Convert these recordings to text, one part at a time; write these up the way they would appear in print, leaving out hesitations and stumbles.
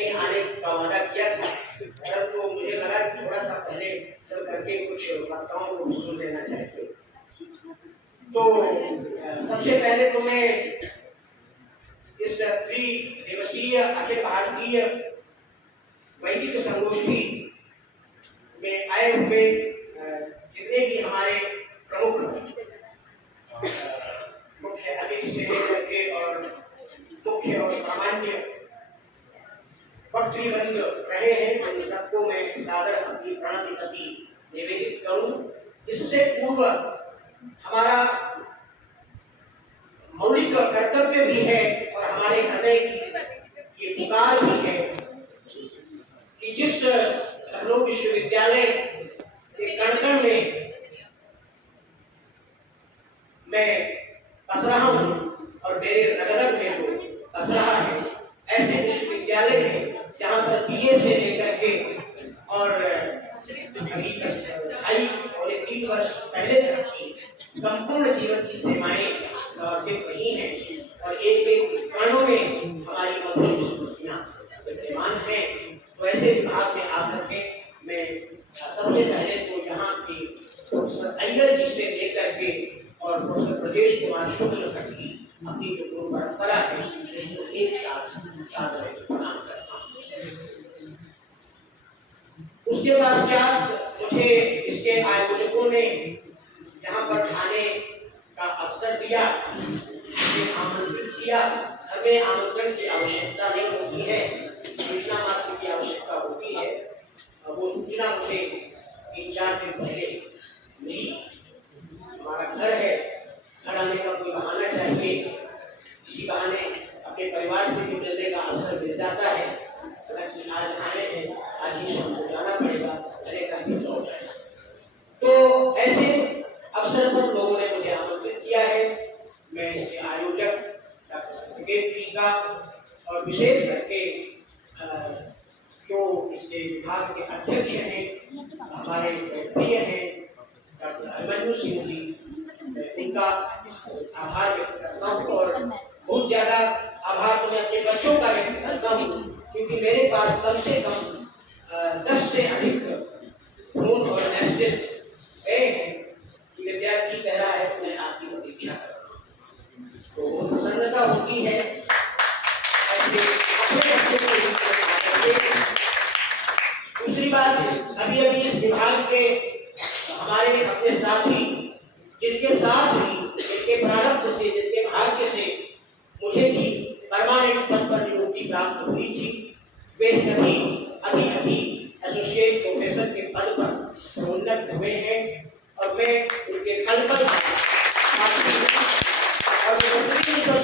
कहीं आने का वादा किया था, परंतु तो मुझे लगा कि थोड़ा सा पहले चल करके कुछ वक्ताओं को सुन लेना चाहिए। तो सबसे पहले तो मैं इस त्रिदिवसीय अखिल भारतीय वैदिक संगोष्ठी में आए हुए जितने भी हमारे प्रमुख मुख्य अतिथि से लेकर के और मुख्य और सामान्य वक्तृवृंद रहे हैं, उन सबको मैं सादर अपनी प्रणति निवेदित करूं। इससे पूर्व हमारा मौलिक कर्तव्य भी है और हमारे हृदय की पुकार भी है कि जिस लखनऊ विश्वविद्यालय के कण में मैं बस रहा हूँ और मेरे रगरग में जो बस रहा है, ऐसे विश्वविद्यालय है जहाँ पर बीए से लेकर के और अभी 2.5 और 3 वर्ष पहले तक की संपूर्ण जीवन की सेवाएं समर्पित रही हैं और एक एक कणों में हमारी मधुर स्मृतियां विद्यमान हैं। तो ऐसे विभाग में आकर के मैं सबसे पहले तो यहाँ की प्रोफेसर अय्यर जी से लेकर के और प्रोफेसर ब्रजेश कुमार शुक्ल तक की अपनी जो गुरु परंपरा है उसको एक साथ सादर प्रणाम करता हूँ। उसके पश्चात मुझे इसके आयोजकों ने यहाँ पर आने का अवसर दिया, मुझे आमंत्रित किया। हमें आमंत्रण की आवश्यकता नहीं होती है, सूचना मात्र की आवश्यकता होती है। वो सूचना मुझे 3-4 दिन पहले मिली। हमारा घर है, घर आने का कोई बहाना चाहिए, किसी बहाने अपने परिवार से भी मिलने का अवसर मिल जाता है। हालांकि आज आए हैं, आज ही शाम को जाना पड़ेगा, चले करके लौट जाएगा। तो ऐसे अवसर पर लोगों ने मुझे आमंत्रित किया है। मैं इसके आयोजक डॉक्टर सेक्रेटरी का और विशेष करके जो इसके विभाग के अध्यक्ष हैं, हमारे प्रिय हैं डॉक्टर अभिमन्यु सिंह जी, उनका आभार व्यक्त करता हूँ। और बहुत ज्यादा आभार तो मैं अपने बच्चों का व्यक्त करता हूँ, क्योंकि मेरे पास कम से कम 10 से अधिक फोन और मैसेज गए हैं कि विद्यार्थी कह रहा है मैं आपकी प्रतीक्षा कर रहा हूँ। तो बहुत प्रसन्नता होती है। दूसरी बात, अभी अभी इस विभाग के हमारे अपने साथी जिनके साथ ही जिनके प्रारब्ध से जिनके भाग्य से मुझे भी परमानेंट पद पर नियुक्ति प्राप्त हुई थी, वे सभी अभी अभी एसोसिएट प्रोफेसर के पद पर प्रोन्नत हुए हैं और मैं उनके फल पर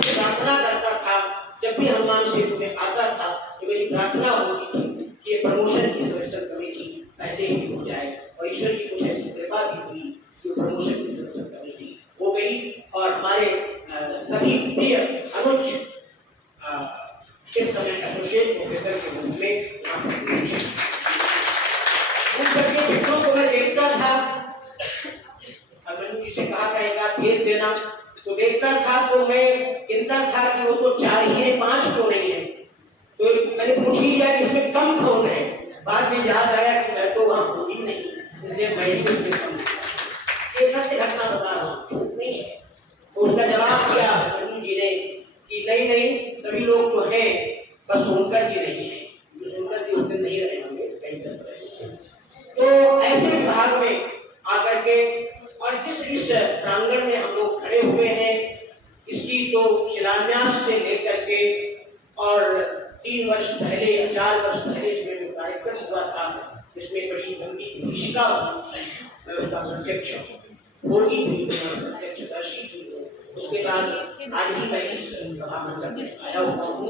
प्रार्थना करता था। जब भी हनुमान सेतु में आता था तो मेरी प्रार्थना होती थी कि ये प्रमोशन की सिलेक्शन कमेटी पहले ही हो जाए, और ईश्वर की कुछ ऐसी कृपा भी हुई कि प्रमोशन की सिलेक्शन कमेटी हो गई और हमारे सभी प्रिय अनुज इस समय एसोसिएट प्रोफेसर के रूप में उन सभी मित्रों को मैं देखता था। अभिमन्यु जी से कहा था एक आध भेज देना, तो देखता था तो मैं गिनता था कि वो तो 4 ही है, 5 क्यों नहीं है। तो मैंने पूछ लिया कि इसमें कम कौन है। बाद में याद आया कि मैं तो वहां हूँ ही नहीं, इसलिए मैं ही उसमें कम। ये सत्य घटना बता रहा हूँ, झूठ नहीं है। तो उसका जवाब दिया अभिमन्यु जी ने कि नहीं नहीं, सभी लोग तो हैं, बस सोनकर जी नहीं है। सोनकर जी उस दिन नहीं रहे होंगे, कहीं दस रहे। तो ऐसे विभाग में आकर के और जिस प्रांगण में हम लोग खड़े हुए हैं, इसकी तो शिलान्यास से लेकर के और 3 वर्ष पहले या 4 वर्ष पहले इसमें जो कार्यक्रम हुआ था, इसमें बड़ी लंबी भूमिका हुई थी। मैं उसका प्रत्यक्ष होगी भी प्रत्यक्षदर्शी भी हूँ। उसके बाद आज भी मैं इस सभा मंडप में आया हुआ हूँ,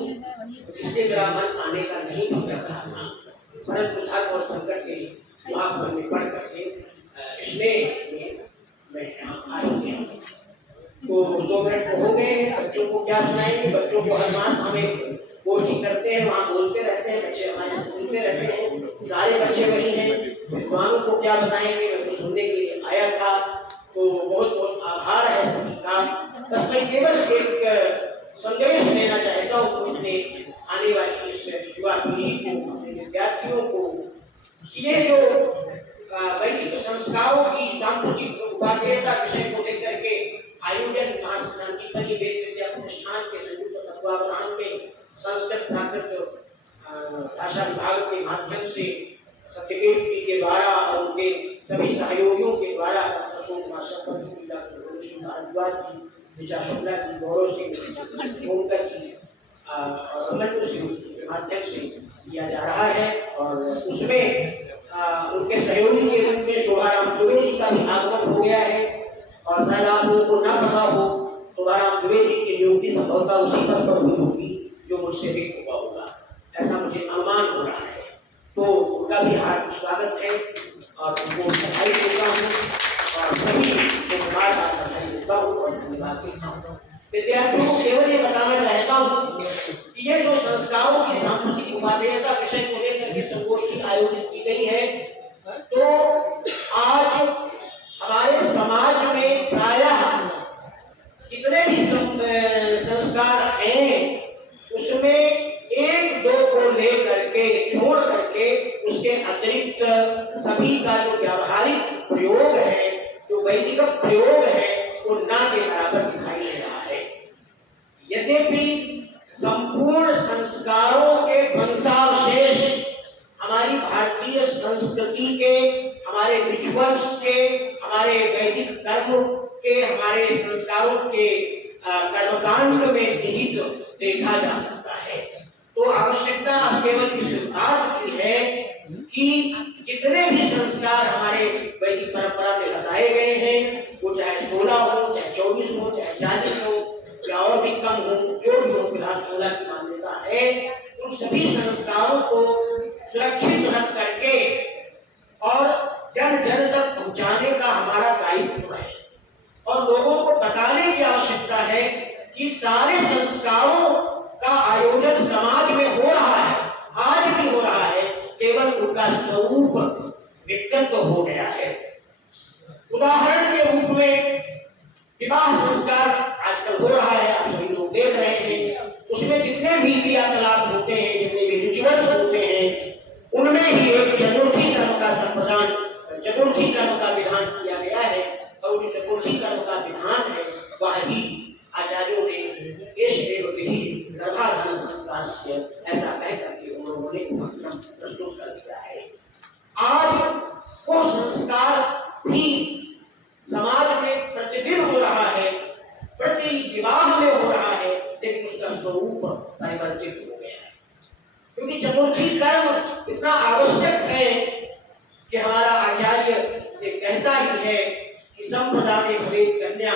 इसलिए मेरा मन आने का नहीं भी कर रहा था, परंतु धर्म और संकट के महापुर में पढ़ करके इसमें मैं यहाँ आई हूँ। तो 2 मिनट हो गए, बच्चों को क्या सुनाएंगे। बच्चों को हर मास हमें गोष्ठी करते हैं, वहाँ बोलते रहते हैं, बच्चे हमारे सुनते रहते हैं। सारे बच्चे वही हैं, विद्वानों को क्या बताएंगे, मैं तो सुनने के लिए आया था। तो बहुत बहुत आभार है सभी का। बस मैं केवल एक संदेश देना चाहता हूँ अपने आने वाली इस युवा पीढ़ी को, अपने विद्यार्थियों को, ये जो वैदिक संस्कारों की सांस्कृतिक उपादेयता विषय को लेकर के आयोजन महर्षि शांतिपनि वेद विद्या प्रतिष्ठान के संयुक्त तत्वावधान में संस्कृत प्राकृत भाषा विभाग के माध्यम से सत्यकीर्ति के द्वारा और उनके सभी सहयोगियों के द्वारा अशोक कुमार सरपंच, भारद्वाज जी, ऋचा शुक्ला जी, गौरव सिंह, ओमकर जी और अमन सिंह के माध्यम से किया जा रहा है। और उसमें उनके सहयोगी के रूप में शोभाराम दुबे जी का भी आगमन हो गया है। और शायद आप लोगों को न पता हो, शोभाराम दुबे जी की नियुक्ति संभवतः उसी पद पर हुई होगी जो मुझसे भी हुआ होगा, ऐसा मुझे अनुमान हो रहा है। तो उनका भी हार्दिक स्वागत है और उनको बधाई देता हूँ और सभी को बधाई देता हूँ और धन्यवाद देता हूँ। विद्यार्थियों को केवल ये बताना चाहता हूँ कि ये जो संस्कारों की सांस्कृतिक उपादेयता विषय को लेकर के संगोष्ठी आयोजित की गई है, तो आज हमारे समाज में प्रायः जितने भी संस्कार हैं उसमें एक दो को लेकर के छोड़ करके उसके अतिरिक्त सभी का जो व्यावहारिक प्रयोग है, जो वैदिक प्रयोग है, वो ना के बराबर दिखाई दे रहा है। यद्यपि संपूर्ण संस्कारों के वंशावशेष हमारी भारतीय संस्कृति के, हमारे रिचुअल्स के, हमारे वैदिक कर्म के, हमारे संस्कारों के कर्मकांड में निहित देखा जा सकता है। तो आवश्यकता केवल इस बात की है कि जितने भी संस्कार हमारे वैदिक परंपरा में बताए गए हैं, वो चाहे 16 हो, चाहे 24 हो, चाहे 40 हो या और भी कम हो, जो भी हो, फिलहाल 16 की मान्यता है, उन सभी संस्कारों को सुरक्षित रख करके और जन जन तक पहुंचाने का हमारा दायित्व है। और लोगों को बताने की आवश्यकता है कि सारे संस्कारों का आयोजन समाज में हो रहा है, आज भी हो रहा है, केवल उनका स्वरूप विकृत हो गया है। उदाहरण के रूप में विवाह संस्कार आजकल हो रहा है, आप सभी लोग देख रहे हैं। उसमें जितने भी क्रियाकलाप होते हैं, जितने भी रिचुअल्स होते हैं, उनमें ही एक चतुर्थी कर्म का संप्रदान, चतुर्थी कर्म का विधान किया गया है। और जो चतुर्थी कर्म का विधान है वह भी आचार्यों ने एष देव विधि गर्भाधान संस्कार से ऐसा कह करके उन्होंने प्रस्तुत कर दिया है। आज वो संस्कार भी समाज में प्रतिदिन हो रहा है, प्रति विवाह में हो रहा है, लेकिन उसका स्वरूप परिवर्तित हो गया है। क्योंकि चतुर्थी कर्म इतना आवश्यक है कि हमारा आचार्य ये कहता ही है कि संप्रदाने भवेत् कन्या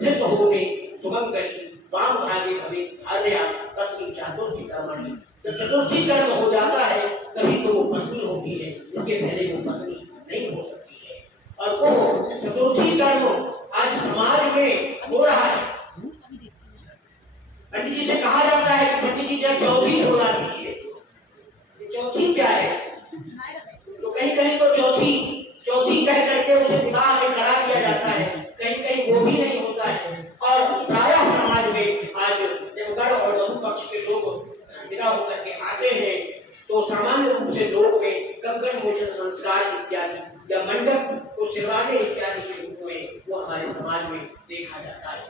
धृत होवे सुमंगली वाम भागे भवेत् भार्या पत्नी चतुर्थी कर्मणि। जब चतुर्थी कर्म हो जाता है तभी तो वो पत्नी होती है, इसके पहले वो पत्नी नहीं हो सकती है। और वो चतुर्थी कर्म आज समाज में हो रहा है। पंडित जी से कहा जाता है कि पंडित जी जब चौथी छोड़ा दीजिए। चौथी क्या है? तो कहीं कहीं तो चौथी कह करके उसे विवाह में करा दिया जाता है, कहीं कहीं वो भी नहीं होता है। और प्रायः समाज में आज जब वर और वधू पक्ष के लोग विदा होकर के आते हैं तो सामान्य रूप से लोग में कंकण मोचन संस्कार इत्यादि या मंडप को सिरवाने इत्यादि के रूप में वो हमारे समाज में देखा जाता है।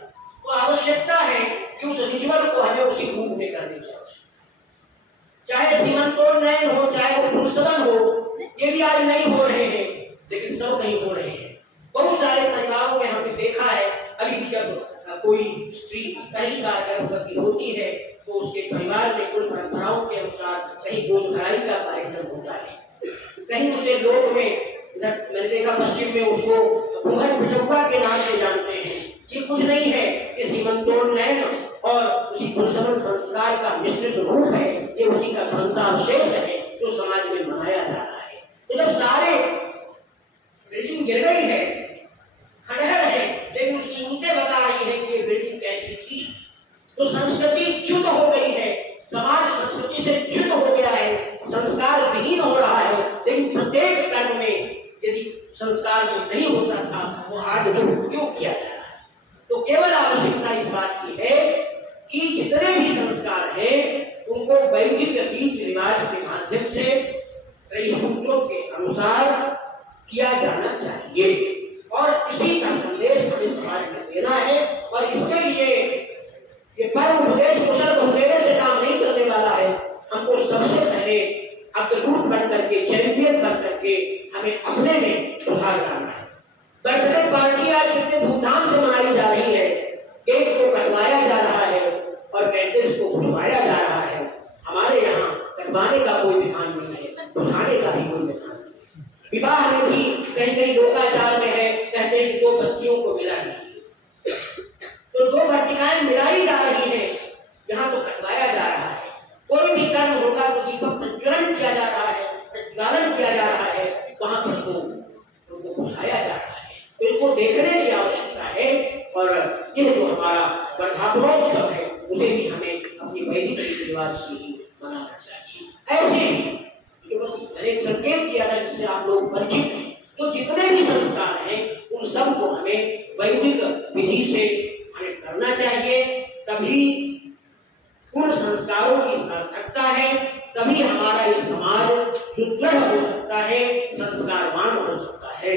तो आवश्यकता है कि उस रिचुअल को हमें उसी रूप में करने की आवश्यकता, चाहे सीमंतोन्नयन हो, चाहे वो पुंसवन हो, ये भी आज नहीं हो रहे हैं, लेकिन सब नहीं हो रहे हैं। बहुत सारे परिवारों में हमने देखा है, अभी भी जब कोई स्त्री पहली बार गर्भवती होती है तो उसके परिवार में कुल परंपराओं के अनुसार कहीं गोद भराई का कार्यक्रम होता है, कहीं उसे लोग में मैंने देखा पश्चिम में उसको घूंघट पिटौआ के नाम से जानते हैं। ये कुछ नहीं है, ये सीमंतोन्नयन और उसी पुंसवन संस्कार का मिश्रित रूप है, ये उसी का वंशावशेष है जो समाज में मनाया जा रहा है। तो जब सारे बिल्डिंग गिर गई है, खंडहर है, लेकिन उसकी ईंटें बता रही है कि बिल्डिंग कैसी थी, तो संस्कृति च्युत हो गई है, समाज संस्कृति से च्युत हो गया है, संस्कार विहीन हो रहा है। लेकिन प्रत्येक कर्म में यदि संस्कार में नहीं होता था वो आज लोग क्यों किया जा रहा है? तो केवल आवश्यकता इस बात की है कि जितने भी संस्कार हैं उनको वैदिक रीति रिवाज के माध्यम से कई सूत्रों के अनुसार किया जाना चाहिए और इसी का संदेश हमें समाज में देना है। और इसके लिए ये पर उपदेश कुशल बहुदेव से काम नहीं चलने वाला है। हमको सबसे पहले अग्रदूत बन करके, चैंपियन बन करके हमें अपने में सुधार लाना है। बर्थडे पार्टी आज कितने धूमधाम से मनाई जा रही है, केक को कटवाया जा रहा है और कैंडल्स को बुझवाया जा रहा है। हमारे यहाँ कटवाने का कोई विधान नहीं है, बुझाने का भी कोई विधान नहीं। विवाह में भी कहीं कहीं लोकाचार में है, कहते हैं कि दो बत्तियों को मिला दीजिए, तो दो वर्तिकाएं मिलाई जा रही है, यहाँ तो कटवाया जा रहा है। कोई भी कर्म होगा तो दीपक प्रज्वलन किया जा रहा है, प्रज्वलन किया जा रहा है, वहां पर तो उनको बुझाया जा रहा है। तो इनको देखने की आवश्यकता है और ये जो हमारा वर्धापनोत्सव है उसे भी हमें अपनी वैदिक रीति रिवाज से ही मनाना चाहिए। ऐसे ही जो बस मैंने एक संकेत किया था जिससे आप लोग परिचित हैं, तो जितने भी संस्कार हैं उन सब को हमें वैदिक विधि से हमें करना चाहिए। तभी उन संस्कारों की सार्थकता है, तभी हमारा ये समाज सुदृढ़ हो सकता है, संस्कारवान हो सकता है।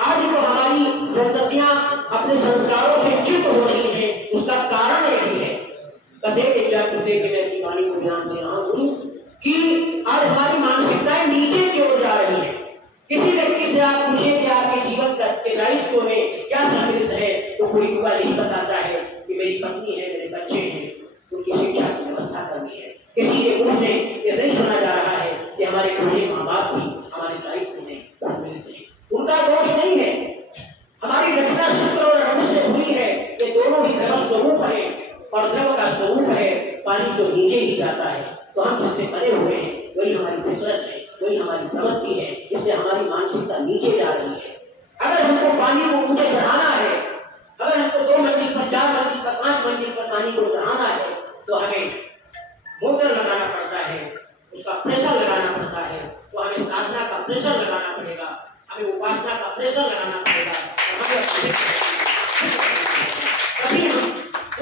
आज जो हमारी संततियां अपने संस्कारों से च्युत हो रही हैं, उसका कारण यही है। बस एक एग्जाम्पल देके मैं अपनी वाणी को ध्यान दे रहा हूँ कि आज हमारी मानसिकताएं नीचे की ओर जा रही है। किसी व्यक्ति से आप पूछें कि आपके जीवन के दायित्व में क्या सम्मिलित है, तो कोई युवा यही बताता है कि मेरी पत्नी है, मेरे बच्चे हैं, उनकी शिक्षा की व्यवस्था करनी है। किसी के मुंह से ये नहीं सुना जा रहा है कि हमारे बूढ़े माँ बाप भी हमारे दायित्व में सम्मिलित है। उनका दोष नहीं है, हमारी रचना शुक्र और रम से हुई है। ये दोनों ही द्रव स्वरूप है और द्रव का स्वरूप है पानी तो नीचे ही जाता है। तो हम जिससे बने हुए हैं वही हमारी फितरत है, वही हमारी प्रवृत्ति है, इसलिए हमारी मानसिकता नीचे जा रही है। अगर हमको पानी को ऊंचे चढ़ाना है, अगर हमको 2 मंजिल पर, 4 मंजिल पर, 5 मंजिल पर पानी को चढ़ाना है, तो हमें मोटर लगाना पड़ता है, उसका प्रेशर लगाना पड़ता है। तो हमें साधना का प्रेशर लगाना पड़ेगा, हमें उपासना का प्रेशर लगाना पड़ेगा। तभी हम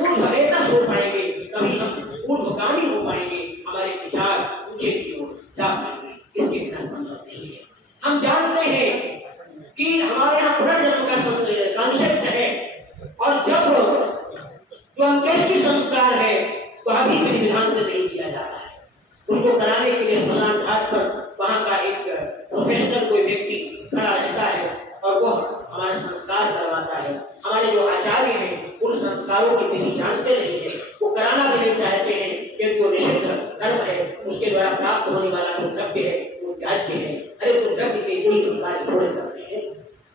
ऊर्ध्ववेतस हो पाएंगे, तभी हम ऊर्ध्वगामी हो पाएंगे, हमारे विचार ऊंचे की ओर जा पाएंगे। इसके बिना संभव नहीं है। हम जानते हैं कि हमारे यहाँ पुनर्जन्म का कॉन्सेप्ट है और जब जो अंत्येष्टि संस्कार है वह भी विधि विधान से नहीं किया जा रहा है। उसको कराने के लिए स्मशान घाट पर वहाँ का एक प्रोफेशनल कोई व्यक्ति खड़ा रहता है और वो हमारे संस्कार करवाता है। हमारे जो आचार्य हैं उन संस्कारों की विधि जानते नहीं है, वो कराना भी नहीं चाहते हैं क्योंकि वो निषिद्ध धर्म है, उसके द्वारा प्राप्त होने वाला जो द्रव्य है वो त्याज्य है। अरे तो द्रव्य के कोई कार्य थोड़े करते हैं।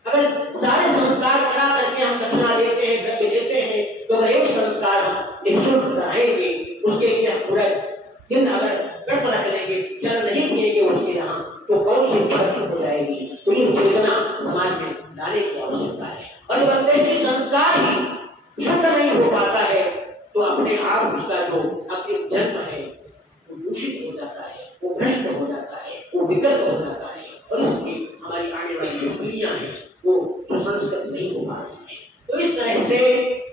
अगर सारे संस्कार करा करके हम दक्षिणा देते हैं, द्रव्य देते हैं, तो अगर एक संस्कार हम निःशुल्क कराएंगे, उसके लिए हम पूरा दिन अगर व्रत रख लेंगे, जल नहीं पिएंगे उसके यहाँ, तो कौन सी क्षति हो जाएगी। तो ये चेतना समाज में लाने की आवश्यकता है। और जब अंत्येष्टि संस्कार ही शुद्ध नहीं हो पाता है तो अपने आप उसका जो अग्रिम जन्म है वो दूषित हो जाता है, वो भ्रष्ट हो जाता है, वो विकृत हो जाता है और इसलिए हमारी आने वाली जो पीढ़ियां हैं वो सुसंस्कृत नहीं हो पा रही है। तो इस तरह से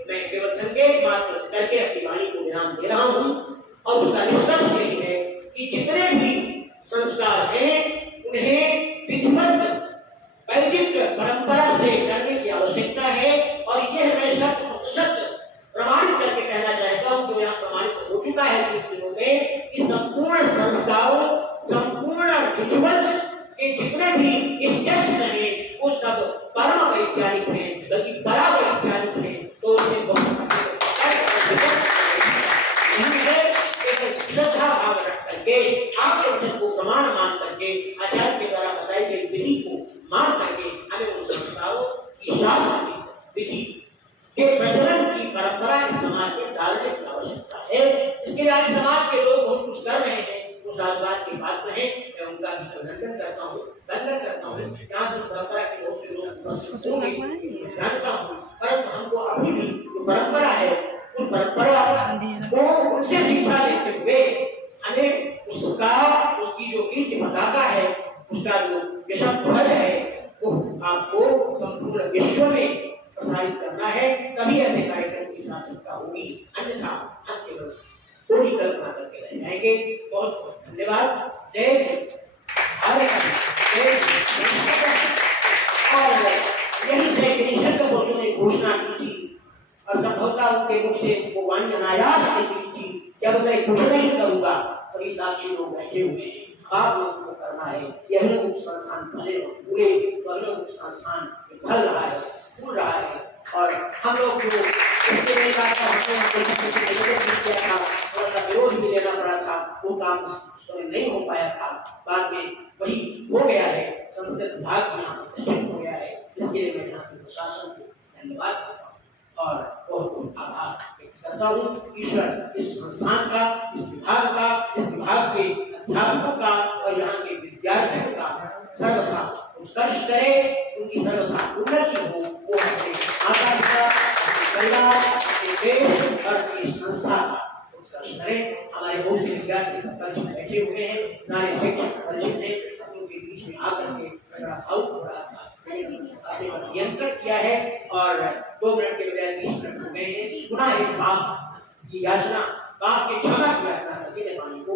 मैं केवल संकेत मात्र करके अपनी वाणी को विराम दे रहा हूँ और उसका निष्कर्ष यही है कि जितने भी संस्कार हैं उन्हें विधिवत वैदिक परंपरा से करने की आवश्यकता है। और यह मैं 100% प्रमाणित करके कहना चाहता हूँ, जो यहाँ प्रमाणित हो चुका है 3 दिनों में, कि संपूर्ण संस्कारों, संपूर्ण रिचुअल्स के जितने भी स्टेप्स हैं वो सब परम वैज्ञानिक हैं, बल्कि परा वैज्ञानिक हैं। तो उसे बहुत श्रद्धा भाव रख करके, आपके वचन को प्रमाण मान करके, आचार्य के द्वारा बताई गई विधि को मान करके हमें उन संस्कारों की शास्त्रीय विधि के प्रचलन की परंपरा इस समाज में डालने की आवश्यकता है। इसके लिए आज समाज के लोग बहुत कुछ कर रहे हैं, वो साधुवाद की बात है, मैं उनका भी अभिनंदन करता हूँ, वंदन करता हूँ। यहाँ उस परंपरा के बहुत से लोग जानता हूँ, परंतु हमको अपनी भी जो परंपरा है उस परंपरा को उनसे शिक्षा लेते हुए हमें उसका, उसकी जो कीर्ति पताका है, उसका जो यशध्वज है, वो आपको संपूर्ण विश्व में प्रसारित करना है, तभी ऐसे कार्यक्रम की सार्थकता होगी, अन्यथा हम केवल थोड़ी कल्पना करके रह जाएंगे। बहुत बहुत धन्यवाद। जय हिंद, हरे कृष्ण, जय हिंद। और यही से निषद बसु ने घोषणा की थी और संभवतः उनके मुख से वो वाणी अनायास निकली थी, जब मैं कुछ नहीं करूंगा सभी साक्षी लोग बैठे हुए हैं, आप लोगों को करना है। ये अभिनव संस्थान भले पूरे अभिनव संस्थान फल रहा है, फूल रहा है। और हम लोग जो इसके लिए विरोध भी लेना पड़ा था, वो काम समय नहीं हो पाया था, बाद में वही हो गया है। संस्कृत विभाग यहाँ प्रतिष्ठित हो गया है, इसके लिए मैं यहाँ के प्रशासन को धन्यवाद करता हूँ और बहुत बहुत आभार व्यक्त करता हूँ। ईश्वर इस संस्थान का, इस विभाग के अध्यापकों का और यहाँ के विद्यार्थियों का सर्वथा उत्कर्ष करे, उनकी सर्वथा उन्नति हो। वो हमारे माता पिता, परिवार, देश और इस संस्था का उत्कर्ष करे। हमारे बहुत से विद्यार्थी संकल्प में बैठे हुए हैं, सारे शिक्षक परिचित हैं, उनके बीच में आकर के बड़ा भावुक हो रहा था, अपने पर नियंत्रण किया है और 2 मिनट के बजाय 20 मिनट हो गए हैं। पुनः एक बाप की याचना, बाप के क्षमा की याचना करके पानी को